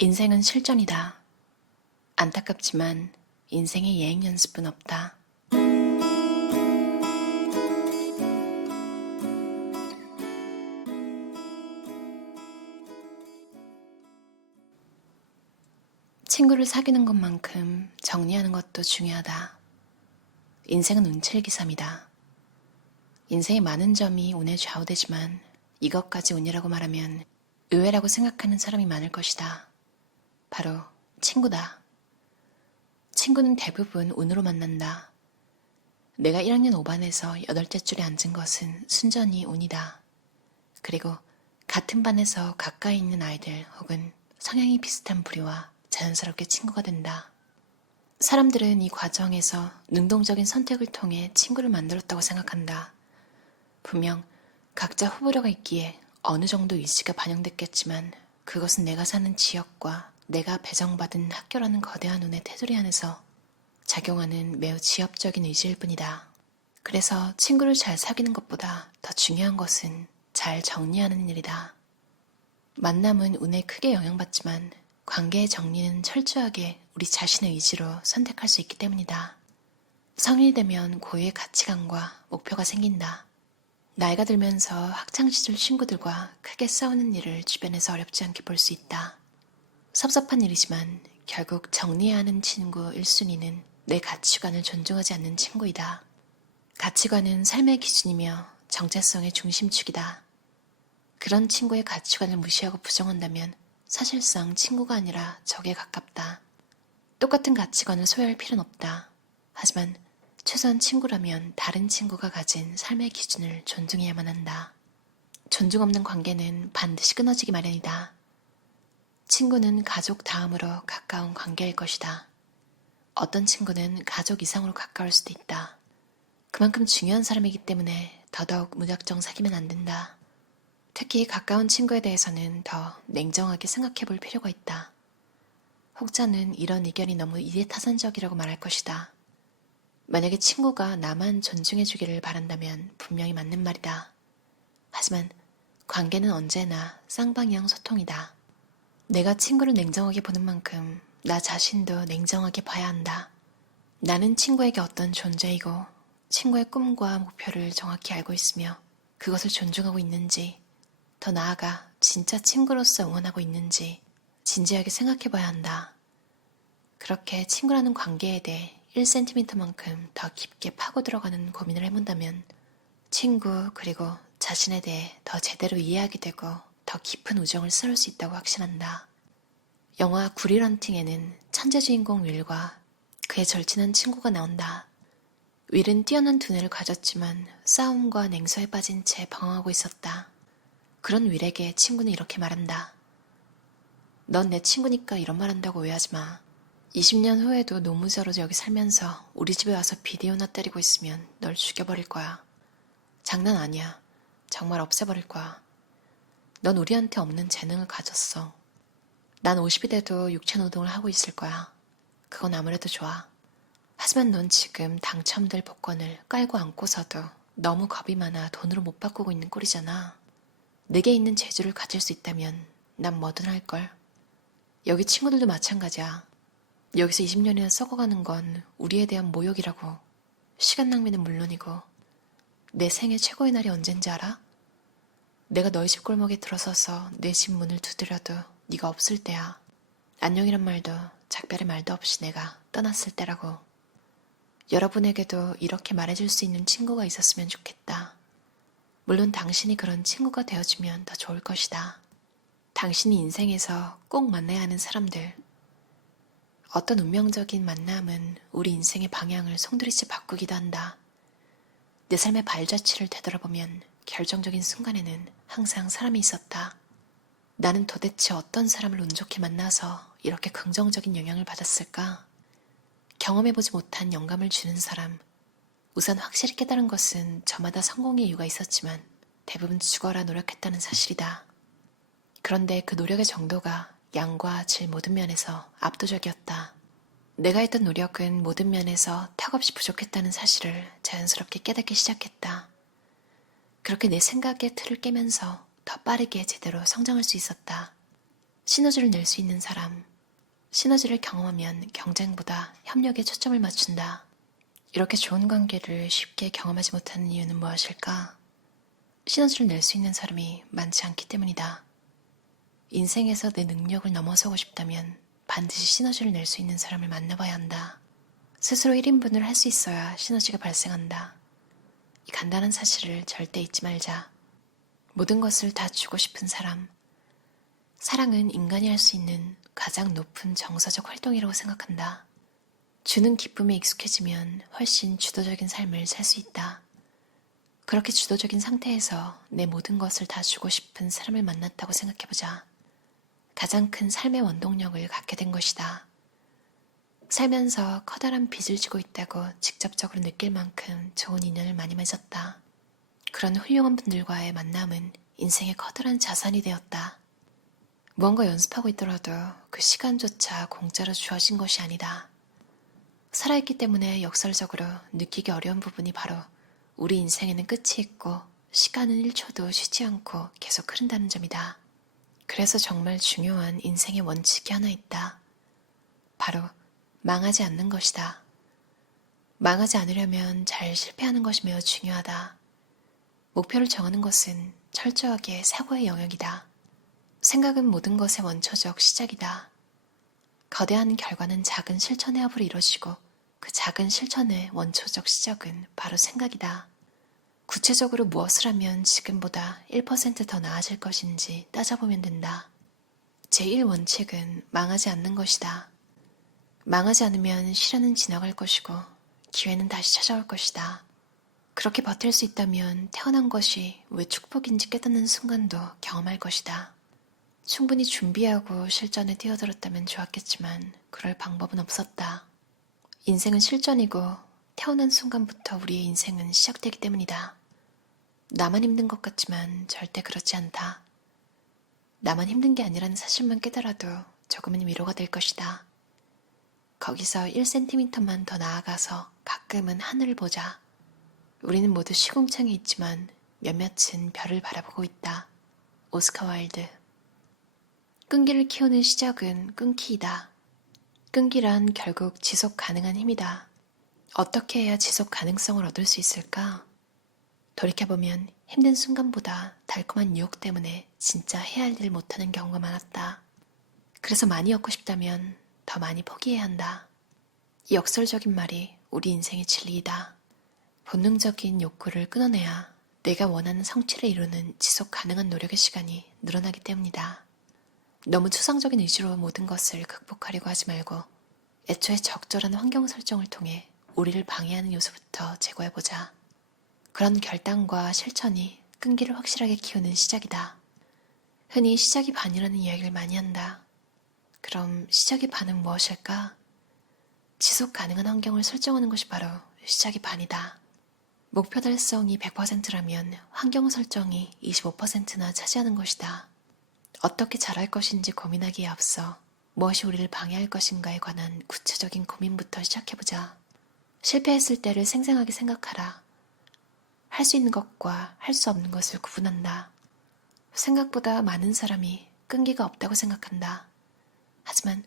인생은 실전이다. 안타깝지만 인생의 예행 연습은 없다. 친구를 사귀는 것만큼 정리하는 것도 중요하다. 인생은 운칠기삼이다. 인생의 많은 점이 운에 좌우되지만 이것까지 운이라고 말하면 의외라고 생각하는 사람이 많을 것이다. 바로 친구다. 친구는 대부분 운으로 만난다. 내가 1학년 5반에서 8째 줄에 앉은 것은 순전히 운이다. 그리고 같은 반에서 가까이 있는 아이들 혹은 성향이 비슷한 부류와 자연스럽게 친구가 된다. 사람들은 이 과정에서 능동적인 선택을 통해 친구를 만들었다고 생각한다. 분명 각자 호불호가 있기에 어느 정도 의지가 반영됐겠지만 그것은 내가 사는 지역과 내가 배정받은 학교라는 거대한 운의 테두리 안에서 작용하는 매우 지엽적인 의지일 뿐이다. 그래서 친구를 잘 사귀는 것보다 더 중요한 것은 잘 정리하는 일이다. 만남은 운에 크게 영향받지만 관계의 정리는 철저하게 우리 자신의 의지로 선택할 수 있기 때문이다. 성인이 되면 고유의 가치관과 목표가 생긴다. 나이가 들면서 학창시절 친구들과 크게 싸우는 일을 주변에서 어렵지 않게 볼 수 있다. 섭섭한 일이지만 결국 정리해야 하는 친구 1순위는 내 가치관을 존중하지 않는 친구이다. 가치관은 삶의 기준이며 정체성의 중심축이다. 그런 친구의 가치관을 무시하고 부정한다면 사실상 친구가 아니라 적에 가깝다. 똑같은 가치관을 소유할 필요는 없다. 하지만 최소한 친구라면 다른 친구가 가진 삶의 기준을 존중해야만 한다. 존중 없는 관계는 반드시 끊어지기 마련이다. 친구는 가족 다음으로 가까운 관계일 것이다. 어떤 친구는 가족 이상으로 가까울 수도 있다. 그만큼 중요한 사람이기 때문에 더더욱 무작정 사귀면 안 된다. 특히 가까운 친구에 대해서는 더 냉정하게 생각해 볼 필요가 있다. 혹자는 이런 의견이 너무 이해타산적이라고 말할 것이다. 만약에 친구가 나만 존중해 주기를 바란다면 분명히 맞는 말이다. 하지만 관계는 언제나 쌍방향 소통이다. 내가 친구를 냉정하게 보는 만큼 나 자신도 냉정하게 봐야 한다. 나는 친구에게 어떤 존재이고 친구의 꿈과 목표를 정확히 알고 있으며 그것을 존중하고 있는지, 더 나아가 진짜 친구로서 응원하고 있는지 진지하게 생각해 봐야 한다. 그렇게 친구라는 관계에 대해 1cm만큼 더 깊게 파고 들어가는 고민을 해본다면 친구 그리고 자신에 대해 더 제대로 이해하게 되고 더 깊은 우정을 쌓을 수 있다고 확신한다. 영화 구리런팅에는 천재 주인공 윌과 그의 절친한 친구가 나온다. 윌은 뛰어난 두뇌를 가졌지만 싸움과 냉소에 빠진 채 방황하고 있었다. 그런 윌에게 친구는 이렇게 말한다. 넌 내 친구니까 이런 말 한다고 오해하지 마. 20년 후에도 노무자로 여기 살면서 우리 집에 와서 비디오나 때리고 있으면 널 죽여버릴 거야. 장난 아니야. 정말 없애버릴 거야. 넌 우리한테 없는 재능을 가졌어. 난 50이 돼도 육체노동을 하고 있을 거야. 그건 아무래도 좋아. 하지만 넌 지금 당첨될 복권을 깔고 안고서도 너무 겁이 많아 돈으로 못 바꾸고 있는 꼴이잖아. 내게 있는 재주를 가질 수 있다면 난 뭐든 할걸. 여기 친구들도 마찬가지야. 여기서 20년이나 썩어가는 건 우리에 대한 모욕이라고. 시간 낭비는 물론이고. 내 생애 최고의 날이 언젠지 알아? 내가 너희 집 골목에 들어서서 내 집 문을 두드려도 네가 없을 때야. 안녕이란 말도 작별의 말도 없이 내가 떠났을 때라고. 여러분에게도 이렇게 말해줄 수 있는 친구가 있었으면 좋겠다. 물론 당신이 그런 친구가 되어주면 더 좋을 것이다. 당신이 인생에서 꼭 만나야 하는 사람들. 어떤 운명적인 만남은 우리 인생의 방향을 송두리째 바꾸기도 한다. 내 삶의 발자취를 되돌아보면 결정적인 순간에는 항상 사람이 있었다. 나는 도대체 어떤 사람을 운 좋게 만나서 이렇게 긍정적인 영향을 받았을까? 경험해보지 못한 영감을 주는 사람. 우선 확실히 깨달은 것은 저마다 성공의 이유가 있었지만 대부분 죽어라 노력했다는 사실이다. 그런데 그 노력의 정도가 양과 질 모든 면에서 압도적이었다. 내가 했던 노력은 모든 면에서 턱없이 부족했다는 사실을 자연스럽게 깨닫기 시작했다. 그렇게 내 생각의 틀을 깨면서 더 빠르게 제대로 성장할 수 있었다. 시너지를 낼 수 있는 사람. 시너지를 경험하면 경쟁보다 협력에 초점을 맞춘다. 이렇게 좋은 관계를 쉽게 경험하지 못하는 이유는 무엇일까? 시너지를 낼 수 있는 사람이 많지 않기 때문이다. 인생에서 내 능력을 넘어서고 싶다면 반드시 시너지를 낼 수 있는 사람을 만나봐야 한다. 스스로 1인분을 할 수 있어야 시너지가 발생한다. 이 간단한 사실을 절대 잊지 말자. 모든 것을 다 주고 싶은 사람. 사랑은 인간이 할 수 있는 가장 높은 정서적 활동이라고 생각한다. 주는 기쁨에 익숙해지면 훨씬 주도적인 삶을 살 수 있다. 그렇게 주도적인 상태에서 내 모든 것을 다 주고 싶은 사람을 만났다고 생각해보자. 가장 큰 삶의 원동력을 갖게 된 것이다. 살면서 커다란 빚을 지고 있다고 직접적으로 느낄 만큼 좋은 인연을 많이 맺었다. 그런 훌륭한 분들과의 만남은 인생의 커다란 자산이 되었다. 무언가 연습하고 있더라도 그 시간조차 공짜로 주어진 것이 아니다. 살아있기 때문에 역설적으로 느끼기 어려운 부분이 바로 우리 인생에는 끝이 있고 시간은 1초도 쉬지 않고 계속 흐른다는 점이다. 그래서 정말 중요한 인생의 원칙이 하나 있다. 바로 망하지 않는 것이다. 망하지 않으려면 잘 실패하는 것이 매우 중요하다. 목표를 정하는 것은 철저하게 사고의 영역이다. 생각은 모든 것의 원초적 시작이다. 거대한 결과는 작은 실천의 합으로 이루어지고 그 작은 실천의 원초적 시작은 바로 생각이다. 구체적으로 무엇을 하면 지금보다 1%더 나아질 것인지 따져보면 된다. 제1원칙은 망하지 않는 것이다. 망하지 않으면 시련은 지나갈 것이고 기회는 다시 찾아올 것이다. 그렇게 버틸 수 있다면 태어난 것이 왜 축복인지 깨닫는 순간도 경험할 것이다. 충분히 준비하고 실전에 뛰어들었다면 좋았겠지만 그럴 방법은 없었다. 인생은 실전이고 태어난 순간부터 우리의 인생은 시작되기 때문이다. 나만 힘든 것 같지만 절대 그렇지 않다. 나만 힘든 게 아니라는 사실만 깨달아도 조금은 위로가 될 것이다. 거기서 1cm만 더 나아가서 가끔은 하늘을 보자. 우리는 모두 시궁창에 있지만 몇몇은 별을 바라보고 있다. 오스카 와일드. 끈기를 키우는 시작은 끊기이다. 끈기란 결국 지속 가능한 힘이다. 어떻게 해야 지속 가능성을 얻을 수 있을까? 돌이켜보면 힘든 순간보다 달콤한 유혹 때문에 진짜 해야 할 일을 못하는 경우가 많았다. 그래서 많이 얻고 싶다면 더 많이 포기해야 한다. 이 역설적인 말이 우리 인생의 진리이다. 본능적인 욕구를 끊어내야 내가 원하는 성취를 이루는 지속 가능한 노력의 시간이 늘어나기 때문이다. 너무 추상적인 의지로 모든 것을 극복하려고 하지 말고 애초에 적절한 환경 설정을 통해 우리를 방해하는 요소부터 제거해보자. 그런 결단과 실천이 끈기를 확실하게 키우는 시작이다. 흔히 시작이 반이라는 이야기를 많이 한다. 그럼 시작의 반은 무엇일까? 지속 가능한 환경을 설정하는 것이 바로 시작의 반이다. 목표 달성이 100%라면 환경 설정이 25%나 차지하는 것이다. 어떻게 잘할 것인지 고민하기에 앞서 무엇이 우리를 방해할 것인가에 관한 구체적인 고민부터 시작해보자. 실패했을 때를 생생하게 생각하라. 할 수 있는 것과 할 수 없는 것을 구분한다. 생각보다 많은 사람이 끈기가 없다고 생각한다. 하지만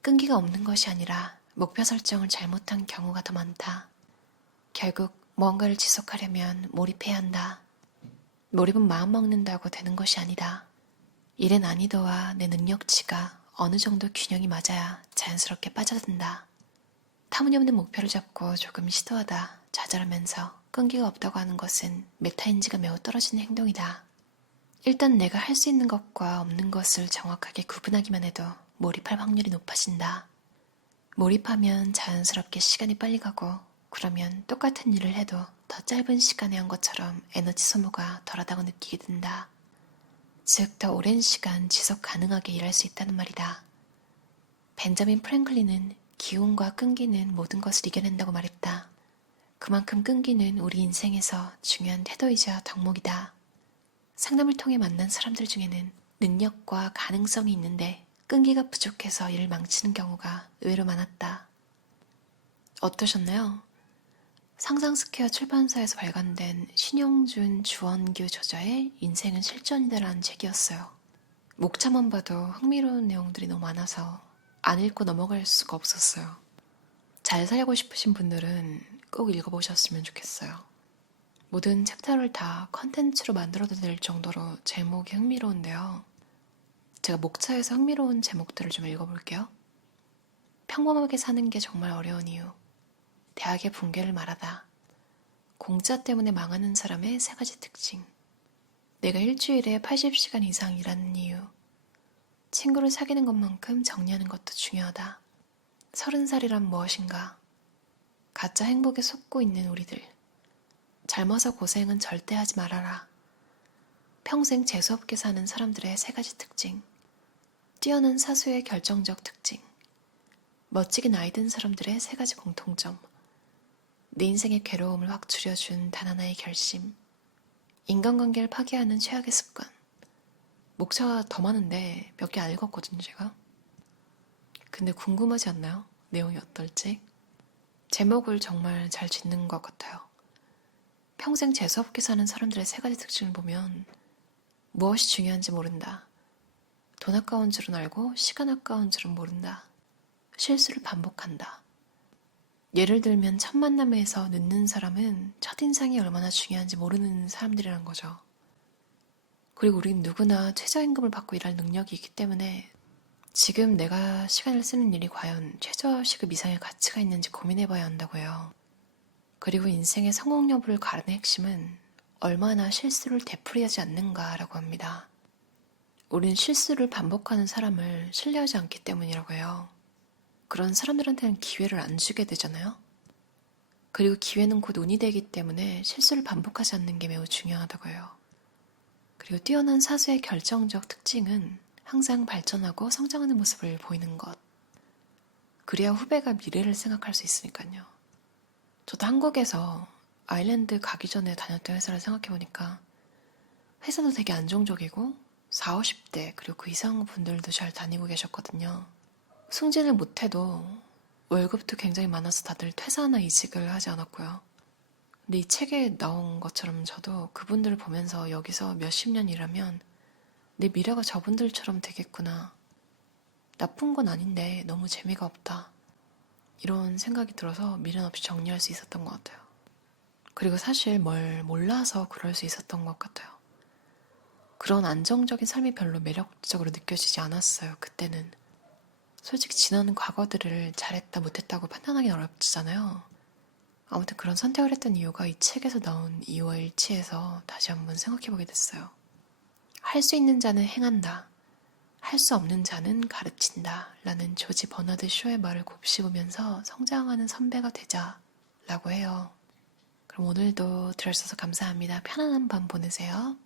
끈기가 없는 것이 아니라 목표 설정을 잘못한 경우가 더 많다. 결국 무언가를 지속하려면 몰입해야 한다. 몰입은 마음먹는다고 되는 것이 아니다. 일의 난이도와 내 능력치가 어느 정도 균형이 맞아야 자연스럽게 빠져든다. 터무니없는 목표를 잡고 조금 시도하다 좌절하면서 끈기가 없다고 하는 것은 메타인지가 매우 떨어지는 행동이다. 일단 내가 할 수 있는 것과 없는 것을 정확하게 구분하기만 해도 몰입할 확률이 높아진다. 몰입하면 자연스럽게 시간이 빨리 가고 그러면 똑같은 일을 해도 더 짧은 시간에 한 것처럼 에너지 소모가 덜하다고 느끼게 된다. 즉, 더 오랜 시간 지속 가능하게 일할 수 있다는 말이다. 벤자민 프랭클린은 기운과 끈기는 모든 것을 이겨낸다고 말했다. 그만큼 끈기는 우리 인생에서 중요한 태도이자 덕목이다. 상담을 통해 만난 사람들 중에는 능력과 가능성이 있는데 끈기가 부족해서 일을 망치는 경우가 의외로 많았다. 어떠셨나요? 상상스퀘어 출판사에서 발간된 신용준, 주원규 저자의 인생은 실전이다라는 책이었어요. 목차만 봐도 흥미로운 내용들이 너무 많아서 안 읽고 넘어갈 수가 없었어요. 잘 살고 싶으신 분들은 꼭 읽어보셨으면 좋겠어요. 모든 챕터를 다 컨텐츠로 만들어도 될 정도로 제목이 흥미로운데요. 제가 목차에서 흥미로운 제목들을 좀 읽어볼게요. 평범하게 사는 게 정말 어려운 이유. 대학의 붕괴를 말하다. 공짜 때문에 망하는 사람의 3가지 특징. 내가 일주일에 80시간 이상 일하는 이유. 친구를 사귀는 것만큼 정리하는 것도 중요하다. 30살이란 무엇인가. 가짜 행복에 속고 있는 우리들. 젊어서 고생은 절대 하지 말아라. 평생 재수없게 사는 사람들의 3가지 특징. 뛰어난 사수의 결정적 특징. 멋지게 나이 든 사람들의 3가지 공통점. 내 인생의 괴로움을 확 줄여준 단 하나의 결심. 인간관계를 파괴하는 최악의 습관. 목차가 더 많은데 몇 개 안 읽었거든요, 제가. 근데 궁금하지 않나요? 내용이 어떨지? 제목을 정말 잘 짓는 것 같아요. 평생 재수없게 사는 사람들의 3가지 특징을 보면 무엇이 중요한지 모른다. 돈 아까운 줄은 알고 시간 아까운 줄은 모른다. 실수를 반복한다. 예를 들면 첫 만남에서 늦는 사람은 첫인상이 얼마나 중요한지 모르는 사람들이란 거죠. 그리고 우린 누구나 최저임금을 받고 일할 능력이 있기 때문에 지금 내가 시간을 쓰는 일이 과연 최저시급 이상의 가치가 있는지 고민해봐야 한다고요. 그리고 인생의 성공 여부를 가르는 핵심은 얼마나 실수를 되풀이하지 않는가라고 합니다. 우린 실수를 반복하는 사람을 신뢰하지 않기 때문이라고 해요. 그런 사람들한테는 기회를 안 주게 되잖아요. 그리고 기회는 곧 운이 되기 때문에 실수를 반복하지 않는 게 매우 중요하다고 해요. 그리고 뛰어난 사수의 결정적 특징은 항상 발전하고 성장하는 모습을 보이는 것. 그래야 후배가 미래를 생각할 수 있으니까요. 저도 한국에서 아일랜드 가기 전에 다녔던 회사를 생각해보니까 회사도 되게 안정적이고 40, 50대 그리고 그 이상 분들도 잘 다니고 계셨거든요. 승진을 못해도 월급도 굉장히 많아서 다들 퇴사나 이직을 하지 않았고요. 근데 이 책에 나온 것처럼 저도 그분들을 보면서 여기서 몇십 년 일하면 내 미래가 저분들처럼 되겠구나. 나쁜 건 아닌데 너무 재미가 없다. 이런 생각이 들어서 미련 없이 정리할 수 있었던 것 같아요. 그리고 사실 뭘 몰라서 그럴 수 있었던 것 같아요. 그런 안정적인 삶이 별로 매력적으로 느껴지지 않았어요, 그때는. 솔직히 지난 과거들을 잘했다 못했다고 판단하기 어렵잖아요. 아무튼 그런 선택을 했던 이유가 이 책에서 나온 이유와 일치해서 다시 한번 생각해보게 됐어요. 할 수 있는 자는 행한다. 할 수 없는 자는 가르친다. 라는 조지 버나드 쇼의 말을 곱씹으면서 성장하는 선배가 되자 라고 해요. 그럼 오늘도 들어주셔서 감사합니다. 편안한 밤 보내세요.